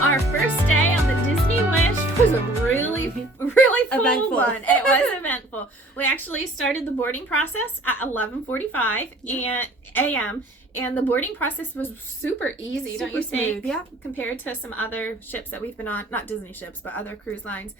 Our first day on the Disney Wish was a really full Eventful. one. It was eventful. We actually started the boarding process at 11:45 a.m. and the boarding process was super easy, don't you think? Smooth. Yeah. Compared to some other ships that we've been on, not Disney ships, but other cruise lines.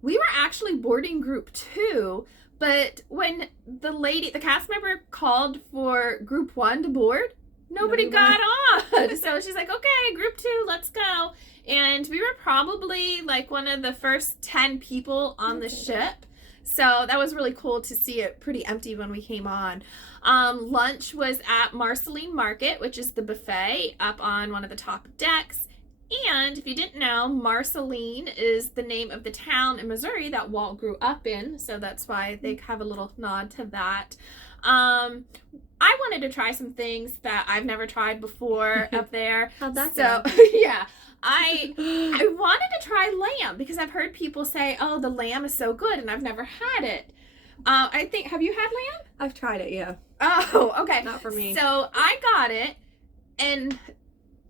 We were actually boarding group 2, but when the cast member called for group 1 to board, nobody got on. So she's like, okay, group 2, let's go. And we were probably like one of the first 10 people on the ship. So that was really cool to see it pretty empty when we came on. Lunch was at Marceline Market, which is the buffet up on one of the top decks. And if you didn't know, Marceline is the name of the town in Missouri that Walt grew up in. So that's why they have a little nod to that. I wanted to try some things that I've never tried before up there. How'd that go? Yeah, I wanted to try lamb because I've heard people say, oh, the lamb is so good, and I've never had it. Have you had lamb? I've tried it, yeah. Oh, okay. Not for me. So I got it, and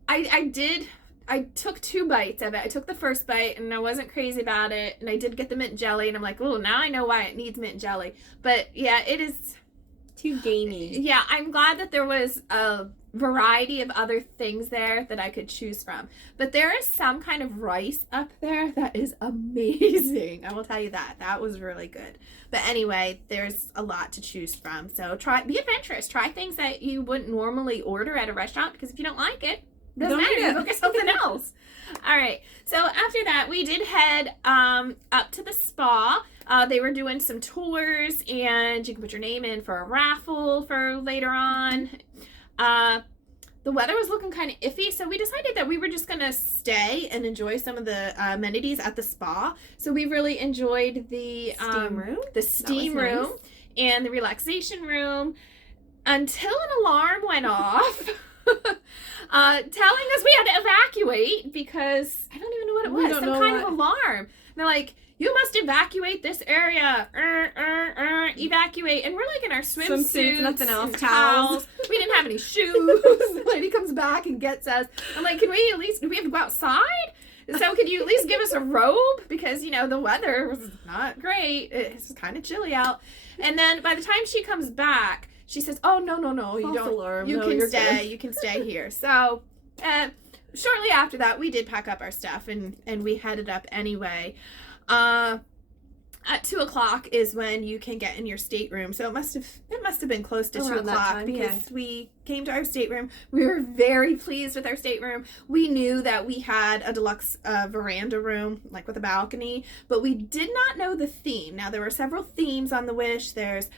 I took 2 bites of it. I took the first bite, and I wasn't crazy about it, and I did get the mint jelly, and I'm like, oh, now I know why it needs mint jelly. But yeah, it is too gamey. Yeah, I'm glad that there was a variety of other things there that I could choose from. But there is some kind of rice up there that is amazing. I will tell you that. That was really good. But anyway, there's a lot to choose from. So be adventurous. Try things that you wouldn't normally order at a restaurant, because if you don't like it, doesn't matter. You go get something else. All right. So after that, we did head up to the spa. They were doing some tours, and you can put your name in for a raffle for later on. The weather was looking kind of iffy, so we decided that we were just going to stay and enjoy some of the amenities at the spa. So we really enjoyed the steam room Nice. and the relaxation room until an alarm went off. Telling us we had to evacuate because I don't even know what it was. Some kind of alarm. And they're like, you must evacuate this area. Evacuate. And we're like in our swimsuits, nothing else, and towels. We didn't have any shoes. The lady comes back and gets us. I'm like, do we have to go outside? So could you at least give us a robe? Because, the weather was not great. It's kind of chilly out. And then by the time she comes back, she says, oh, no, you don't. Alarm. You can stay. You can stay here. So shortly after that, we did pack up our stuff and we headed up anyway. At 2:00 is when you can get in your stateroom. So it must have been close to 2:00 because we came to our stateroom. We were very pleased with our stateroom. We knew that we had a deluxe veranda room, like with a balcony, but we did not know the theme. Now there were several themes on the Wish. There's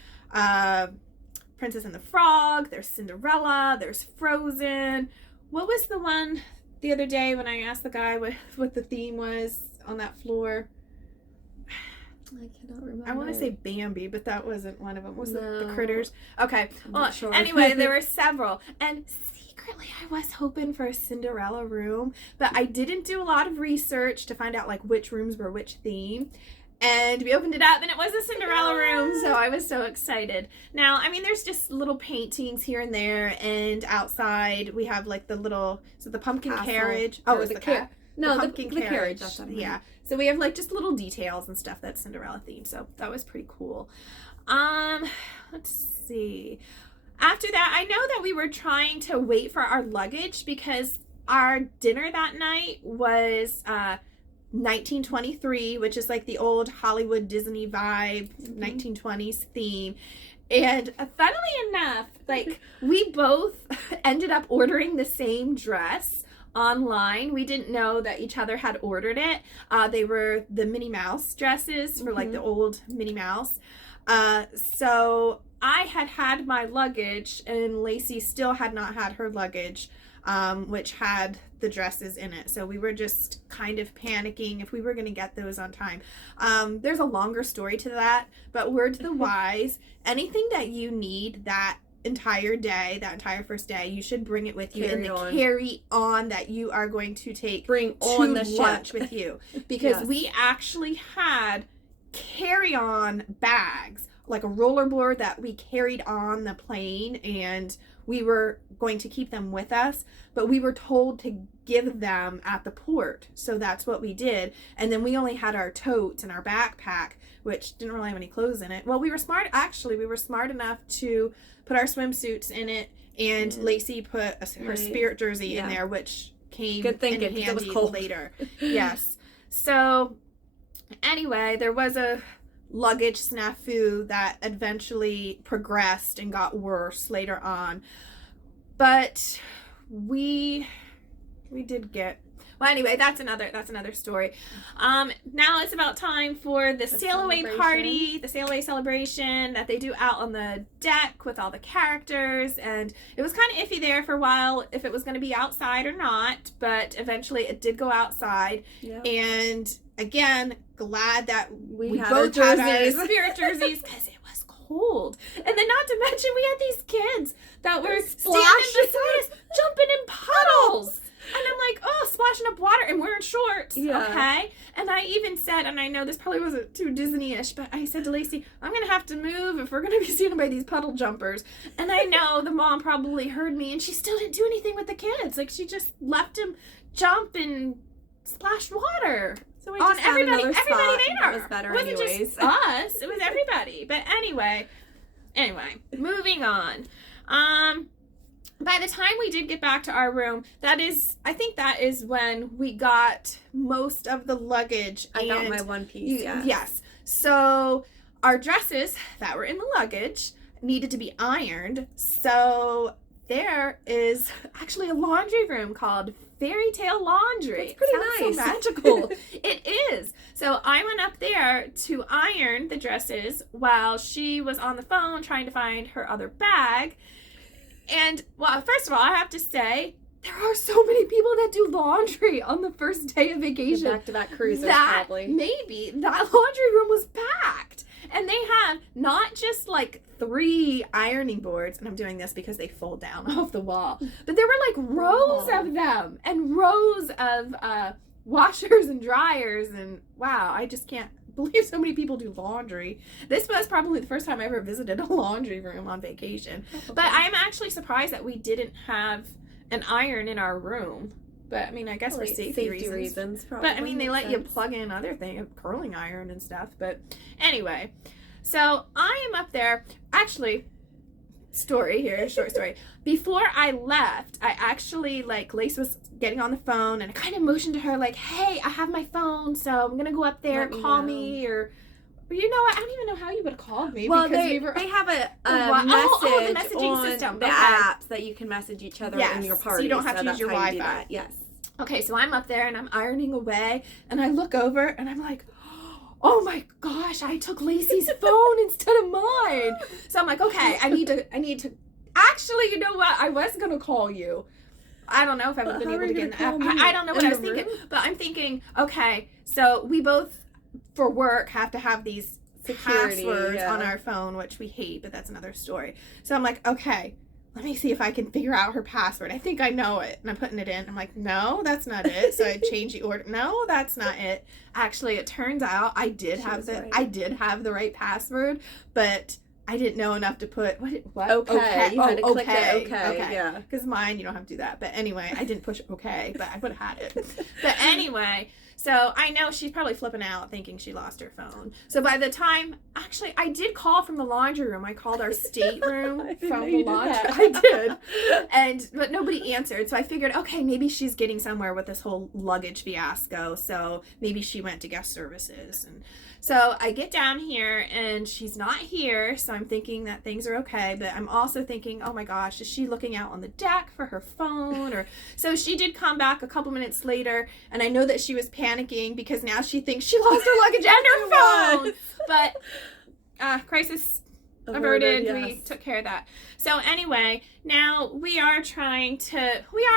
Princess and the Frog, there's Cinderella, there's Frozen. What was the one the other day when I asked the guy what the theme was on that floor? I cannot remember. I want to say Bambi, but that wasn't one of them. Was No. the Critters? Okay. Well, sure. Anyway, there were several. And secretly, I was hoping for a Cinderella room, but I didn't do a lot of research to find out, like, which rooms were which theme. And we opened it up, and it was a Cinderella room, so I was so excited. Now, there's just little paintings here and there, and outside we have, like, the pumpkin Castle. carriage. Oh, it was the pumpkin the carriage. carriage. That's what I meant. Yeah. So we have, like, just little details and stuff that's Cinderella themed, so that was pretty cool. Let's see. After that, I know that we were trying to wait for our luggage because our dinner that night was 1923, which is like the old Hollywood Disney vibe, 1920s theme. And funnily enough, like, we both ended up ordering the same dress online. We didn't know that each other had ordered it. They were the Minnie Mouse dresses for like the old Minnie Mouse. So I had my luggage, and Lacey still had not had her luggage, which had the dresses in it. So we were just kind of panicking if we were going to get those on time. There's a longer story to that, but word to the wise, anything that you need that entire day, that entire first day, you should bring it with you carry on that you are going to bring on the lunch with you, because we actually had carry-on bags like a rollerboard that we carried on the plane, and we were going to keep them with us, but we were told to give them at the port. So that's what we did. And then we only had our totes and our backpack, which didn't really have any clothes in it. Well, we were smart enough to put our swimsuits in it, and Lacey put her spirit jersey in there, which came good thinking, in handy it was cold. later. Yes. So anyway, there was a luggage snafu that eventually progressed and got worse later on. But we did get, well, anyway, that's another story. Now it's about time for the sail away party, the sail away celebration that they do out on the deck with all the characters, and it was kind of iffy there for a while if it was going to be outside or not, but eventually it did go outside. Yep. And again, glad that we both had our spirit jerseys, because it was cold. And then not to mention we had these kids that were standing beside us jumping in puddles. And I'm like, oh, splashing up water and wearing shorts. Yeah. Okay. And I even said, and I know this probably wasn't too Disney-ish, but I said to Lacey, I'm going to have to move if we're going to be standing by these puddle jumpers. And I know the mom probably heard me, and she still didn't do anything with the kids. Like, she just left them jump and splash water. So we just found another spot that was better anyways. It wasn't just us. It was everybody. But anyway, moving on. By the time we did get back to our room, I think that is when we got most of the luggage. I got my one piece, Yes. So our dresses that were in the luggage needed to be ironed. So there is actually a laundry room called Fairy Tale Laundry. It's pretty nice. So magical. It is. So I went up there to iron the dresses while she was on the phone trying to find her other bag. And, well, first of all, I have to say, there are so many people that do laundry on the first day of vacation. The back-to-back cruisers, probably. Maybe that laundry room was packed. And they had not just, like, 3 ironing boards, and I'm doing this because they fold down off the wall, but there were, like, rows of them and rows of washers and dryers, and, wow, I just can't believe so many people do laundry. This was probably the first time I ever visited a laundry room on vacation. But I'm actually surprised that we didn't have an iron in our room. But I mean, I guess for safety reasons probably. But I mean, they let you plug in other things, curling iron and stuff. But anyway, so I am up there. Actually, short story. Before I left, I actually, like, Lace was getting on the phone, and I kind of motioned to her, like, hey, I have my phone, so I'm going to go up there, call me, or, you know what, I don't even know how you would have called me. Well, because they have a the message messaging on system. The apps that you can message each other in your party. So you don't have to use your Wi-Fi. Yes. Okay, so I'm up there, and I'm ironing away, and I look over, and I'm like, oh my gosh, I took Lacey's phone instead of mine. So I'm like, okay, I need to, actually, you know what, I was going to call you. I don't know if I would have been able to get in the app. I don't know what I was thinking, but I'm thinking, okay, so we both, for work, have to have these passwords on our phone, which we hate, but that's another story. So I'm like, okay, let me see if I can figure out her password. I think I know it. And I'm putting it in. I'm like, no, that's not it. So I change the order. No, that's not it. Actually, it turns out I did have the right password, but I didn't know enough to put what? Okay. You had to click it. Okay. Yeah. Because mine, you don't have to do that. But anyway, I didn't push okay, but I would have had it. But anyway, so I know she's probably flipping out thinking she lost her phone. So by the time, actually, I did call from the laundry room. I called our stateroom from the laundry. I did. But nobody answered. So I figured, okay, maybe she's getting somewhere with this whole luggage fiasco. So maybe she went to guest services. And so I get down here and she's not here. So I'm thinking that things are okay. But I'm also thinking, oh my gosh, is she looking out on the deck for her phone? Or so she did come back a couple minutes later, and I know that she was panicking because now she thinks she lost her luggage and her phone. But crisis averted. Yes. We took care of that. So anyway, now we are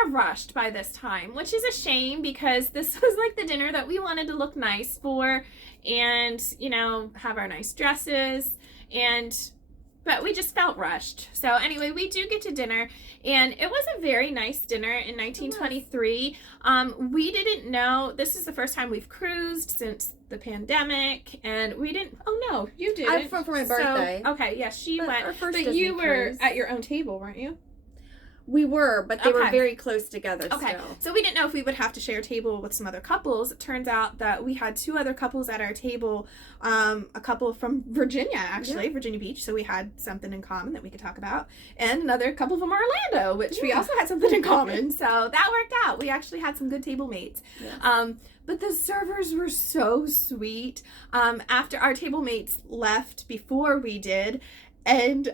rushed by this time, which is a shame because this was like the dinner that we wanted to look nice for and, have our nice dresses. But but we just felt rushed. So anyway, we do get to dinner, and it was a very nice dinner in 1923. We didn't know, this is the first time we've cruised since the pandemic, and we didn't, oh no, you didn't. I went for my birthday. So, okay, yes, she went, but Disney you were cruise. at your own table, weren't you? We were, but they were very close together still. So we didn't know if we would have to share a table with some other couples. It turns out that we had 2 other couples at our table, a couple from Virginia, actually, Virginia Beach, so we had something in common that we could talk about, and another couple from Orlando, which we also had something in common, so that worked out. We actually had some good table mates. Yeah. But the servers were so sweet. After our table mates left before we did, and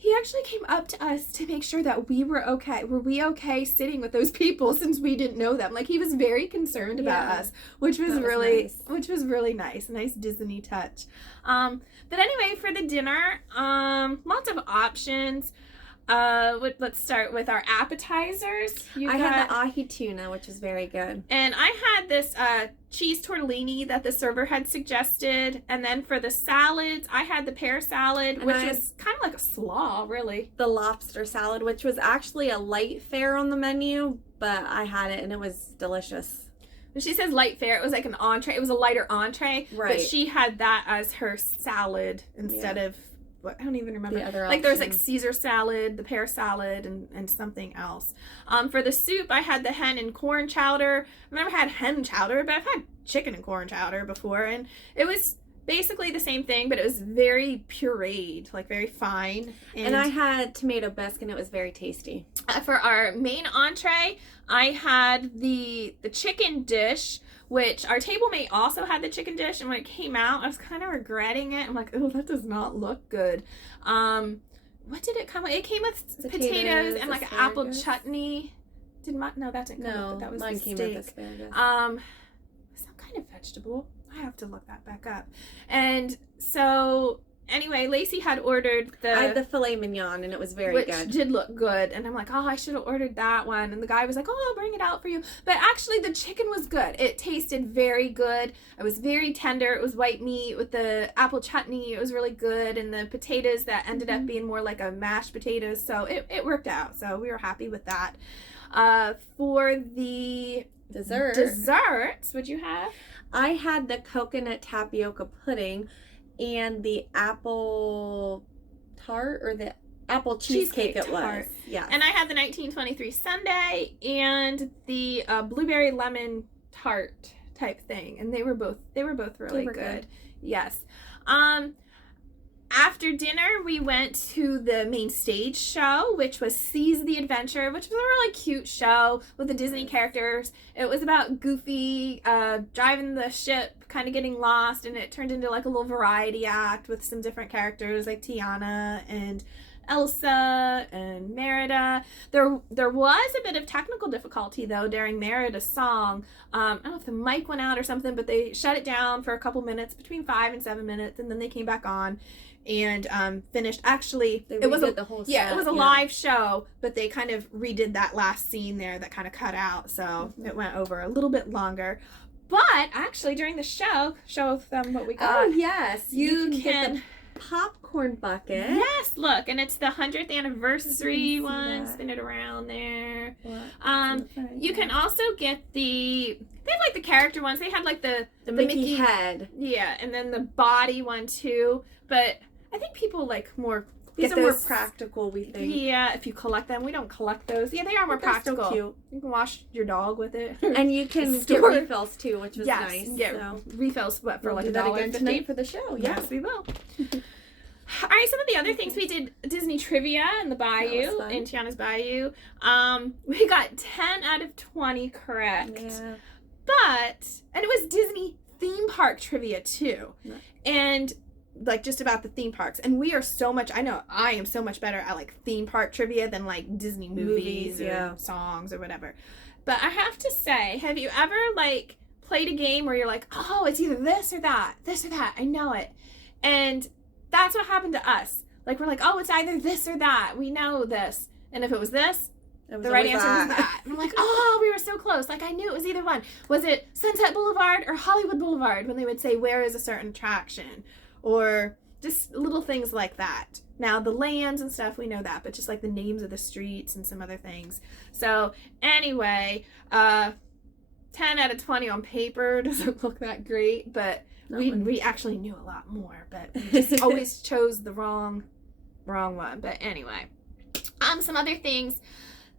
he actually came up to us to make sure that we were okay. Were we okay sitting with those people since we didn't know them? Like, he was very concerned about us, which was really nice. A nice Disney touch. But anyway, for the dinner, lots of options. Let's start with our appetizers. I had the ahi tuna, which is very good. And I had this cheese tortellini that the server had suggested. And then for the salads, I had the pear salad, which was kind of like a slaw, really. The lobster salad, which was actually a light fare on the menu, but I had it and it was delicious. When she says light fare, it was like an entree. It was a lighter entree, but she had that as her salad instead of, I don't even remember. The other like, there was like Caesar salad, the pear salad, and something else. For the soup, I had the hen and corn chowder. I've never had hen chowder, but I've had chicken and corn chowder before, and it was basically the same thing, but it was very pureed, like very fine. And I had tomato bisque, and it was very tasty. For our main entree, I had the chicken dish, which our table mate also had the chicken dish, and when it came out, I was kind of regretting it. I'm like, oh, that does not look good. What did it come with? It came with potatoes and like an apple chutney. No, that didn't come with it. That was mine the came steak. with asparagus. Some kind of vegetable. I have to look that back up. And so anyway, Lacey had ordered I had the filet mignon, and it was very good. Which did look good. And I'm like, oh, I should have ordered that one. And the guy was like, oh, I'll bring it out for you. But actually, the chicken was good. It tasted very good. It was very tender. It was white meat with the apple chutney. It was really good. And the potatoes that ended up being more like a mashed potatoes. So it worked out. So we were happy with that. For the desserts, what'd you have? I had the coconut tapioca pudding and the apple tart, or the apple cheesecake it was. Yeah. And I had the 1923 sundae and the blueberry lemon tart type thing, and they were both really good. Yes. After dinner, we went to the main stage show, which was Seize the Adventure, which was a really cute show with the Disney characters. It was about Goofy driving the ship, kind of getting lost, and it turned into like a little variety act with some different characters like Tiana and Elsa and Merida. There was a bit of technical difficulty though during Merida's song. I don't know if the mic went out or something, but they shut it down for a couple minutes, between 5 and 7 minutes, and then they came back on and finished. Actually, it was the whole set. It was a live show, but they kind of redid that last scene there that kind of cut out, so it went over a little bit longer. But actually, during the show them what we got. Oh yes, you can get the popcorn bucket. Yes, look, and it's the 100th anniversary one. Spin it around there. You can also get they have like the character ones. They had like the Mickey head. Yeah, and then the body one too. But I think people like more. These are more practical, we think. Yeah, if you collect them. We don't collect those. Yeah, they are more practical. So cute. You can wash your dog with it. And you can get refills too, which was nice. Yeah, refills for like $1 again tonight for the show. Yes, we will. All right, some of the other things we did: Disney trivia in the Bayou, in Tiana's Bayou. We got 10 out of 20 correct. Yeah. And it was Disney theme park trivia too. Yeah. And like just about the theme parks. And we are so much, I know I am so much better at like theme park trivia than like Disney movies or songs or whatever. But I have to say, have you ever like played a game where you're like, oh, it's either this or that, I know it. And that's what happened to us. Like, we're like, oh, it's either this or that. We know this. And if it was this, the right answer was that. And I'm like, oh, we were so close. Like, I knew it was either one. Was it Sunset Boulevard or Hollywood Boulevard when they would say, where is a certain attraction? Or just little things like that. Now the lands and stuff, we know that, but just like the names of the streets and some other things. So anyway, 10 out of 20 on paper doesn't look that great, but we actually knew a lot more, but we just always chose the wrong one. But anyway, some other things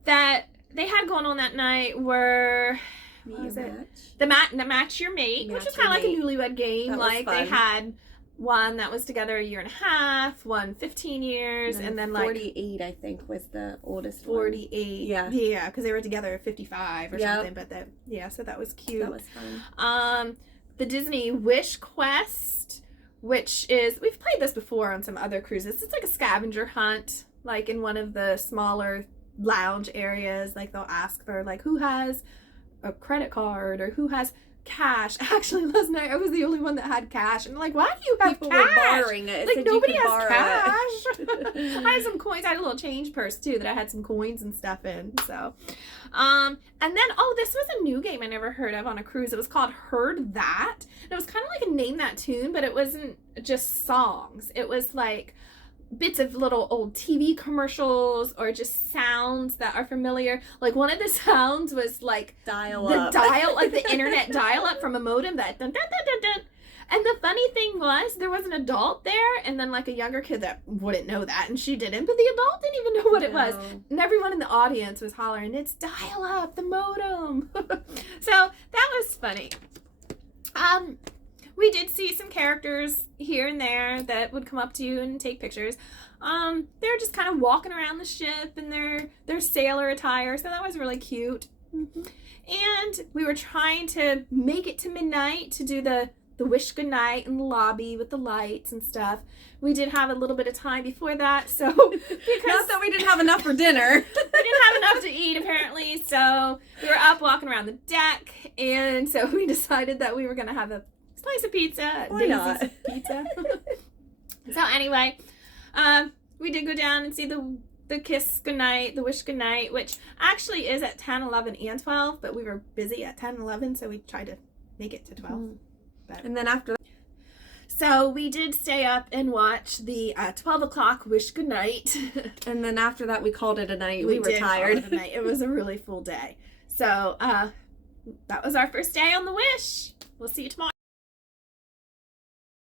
that they had going on that night were the match your mate, which is kind of like a newlywed game. Like they had one that was together a year and a half, one 15 years, and then 48, I think, was the oldest 48. One. Yeah, because they were together at 55 or something. But so that was cute. That was fun. The Disney Wish Quest, which is, we've played this before on some other cruises. It's like a scavenger hunt, like in one of the smaller lounge areas. Like they'll ask for like who has a credit card or who has cash. Actually, last night I was the only one that had cash, and like, why do you have People cash? were borrowing it. Like nobody has cash. I had some coins. I had a little change purse too that I had some coins and stuff in. So, and then this was a new game I never heard of on a cruise. It was called Heard That. And it was kind of like a Name That Tune, but it wasn't just songs. It was like bits of little old TV commercials or just sounds that are familiar. Like one of the sounds was like dial-up. Like the internet dial-up from a modem, that dun, dun, dun, dun, dun. And the funny thing was there was an adult there and then like a younger kid that wouldn't know that, and she didn't, but the adult didn't even know what it was. And everyone in the audience was hollering, "It's dial-up, the modem." So that was funny. We did see some characters here and there that would come up to you and take pictures. They're just kind of walking around the ship in their sailor attire, so that was really cute. Mm-hmm. And we were trying to make it to midnight to do the wish goodnight in the lobby with the lights and stuff. We did have a little bit of time before that, so because not that we didn't have enough for dinner. We didn't have enough to eat apparently, so we were up walking around the deck, and so we decided that we were gonna have a slice of pizza. Why not? Pizza. So anyway, we did go down and see the kiss goodnight, the wish goodnight, which actually is at 10, 11, and 12, but we were busy at 10, 11, so we tried to make it to 12. And then after that, so we did stay up and watch the 12 o'clock wish goodnight. And then after that, we called it a night. We were tired. Call it a night. It was a really full day. So that was our first day on the Wish. We'll see you tomorrow.